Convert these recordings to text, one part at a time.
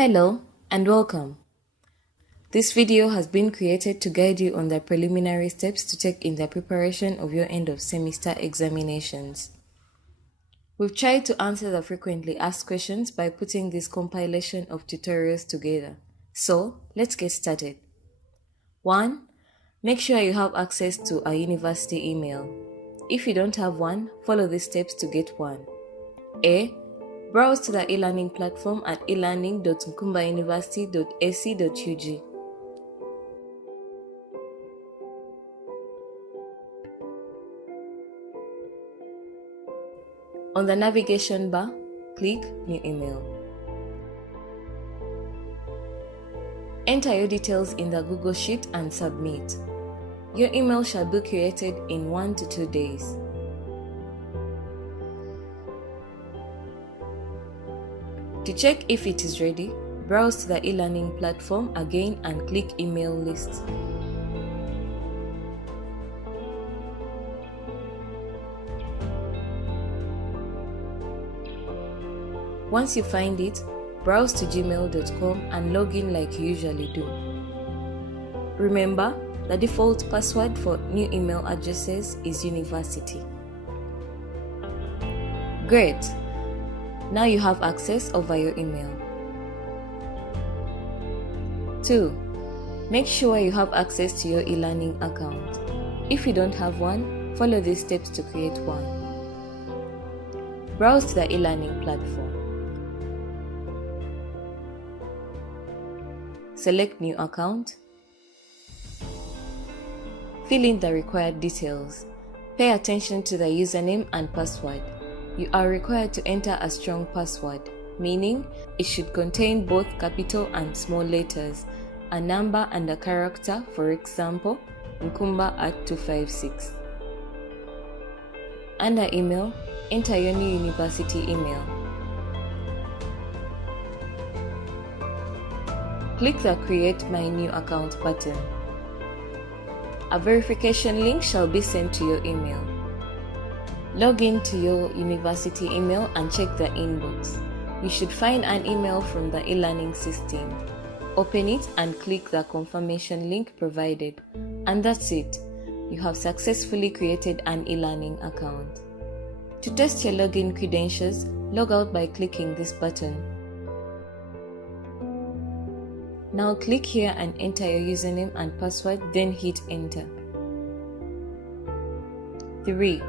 Hello and welcome. This video has been created to guide you on the preliminary steps to take in the preparation of your end of semester examinations. We've tried to answer the frequently asked questions by putting this compilation of tutorials together. So, let's get started. 1. Make sure you have access to a university email. If you don't have one, follow these steps to get one. A. Browse to the e-learning platform at elearning.nkumbauniversity.ac.ug. On the navigation bar, click New Email. Enter your details in the Google Sheet and submit. Your email shall be created in 1 to 2 days. To check if it is ready, browse to the e-learning platform again and click Email List. Once you find it, browse to gmail.com and log in like you usually do. Remember, the default password for new email addresses is university. Great! Now you have access over your email. 2. Make sure you have access to your e-learning account. If you don't have one, follow these steps to create one. Browse to the e-learning platform. Select New Account. Fill in the required details. Pay attention to the username and password. You are required to enter a strong password, meaning it should contain both capital and small letters, a number and a character, for example, Nkumba at 256. Under Email, enter your new university email. Click the Create My New Account button. A verification link shall be sent to your email. Log in to your university email and check the inbox. You should find an email from the e-learning system. Open it and click the confirmation link provided. And that's it. You have successfully created an e-learning account. To test your login credentials, log out by clicking this button. Now click here and enter your username and password, then hit enter. 3.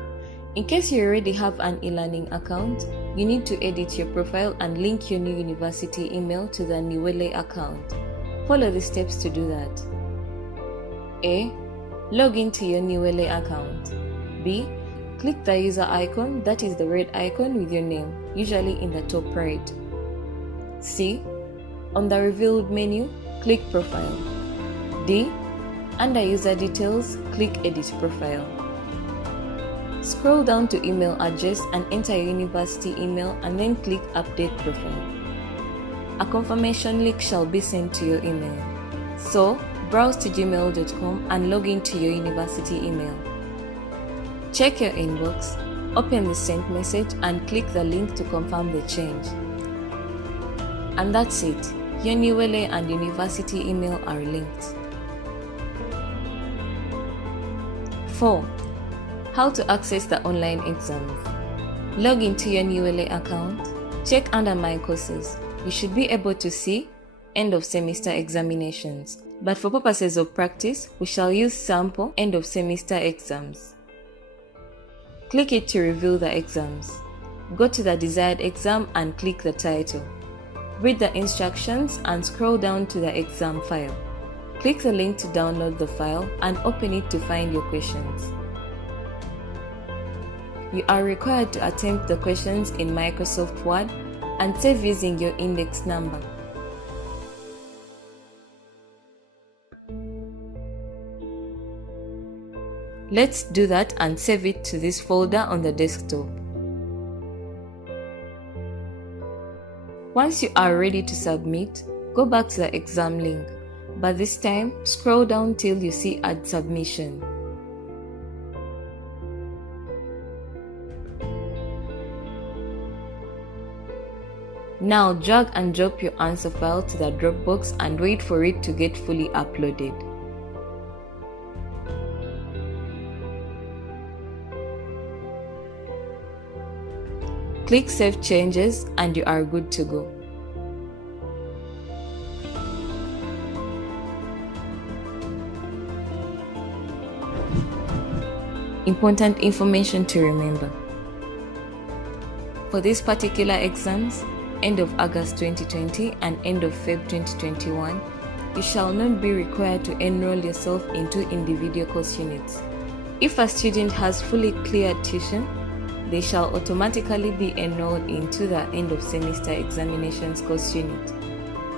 In case you already have an e-learning account, you need to edit your profile and link your new university email to the Niwele account. Follow the steps to do that. A. Log into your Niwele account. B. Click the user icon, that is the red icon with your name, usually in the top right. C. On the revealed menu, click Profile. D. Under User Details, click Edit Profile. Scroll down to Email Address and enter your university email and then click Update Profile. A confirmation link shall be sent to your email. So, browse to gmail.com and log into your university email. Check your inbox, open the sent message and click the link to confirm the change. And that's it. Your Niwele and university email are linked. 4. How to access the online exams. Log into your Niwele account. Check under My Courses. You should be able to see End of Semester Examinations. But for purposes of practice, we shall use Sample End of Semester Exams. Click it to reveal the exams. Go to the desired exam and click the title. Read the instructions and scroll down to the exam file. Click the link to download the file and open it to find your questions. You are required to attempt the questions in Microsoft Word and save using your index number. Let's do that and save it to this folder on the desktop. Once you are ready to submit, go back to the exam link, but this time scroll down till you see Add Submission. Now drag and drop your answer file to the Dropbox and wait for it to get fully uploaded. Click Save Changes and you are good to go. Important information to remember. For these particular exams, end of August 2020 and end of Feb 2021, you shall not be required to enroll yourself into individual course units. If a student has fully cleared tuition, they shall automatically be enrolled into the end of semester examinations course unit.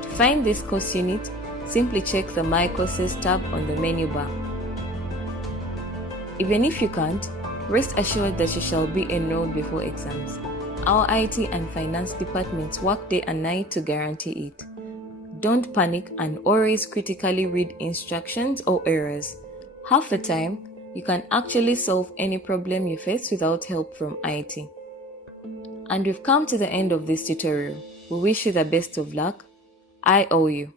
To find this course unit, simply check the My Courses tab on the menu bar. Even if you can't, rest assured that you shall be enrolled before exams. Our IT and finance departments work day and night to guarantee it. Don't panic and always critically read instructions or errors. Half the time, you can actually solve any problem you face without help from IT. And we've come to the end of this tutorial. We wish you the best of luck. I owe you.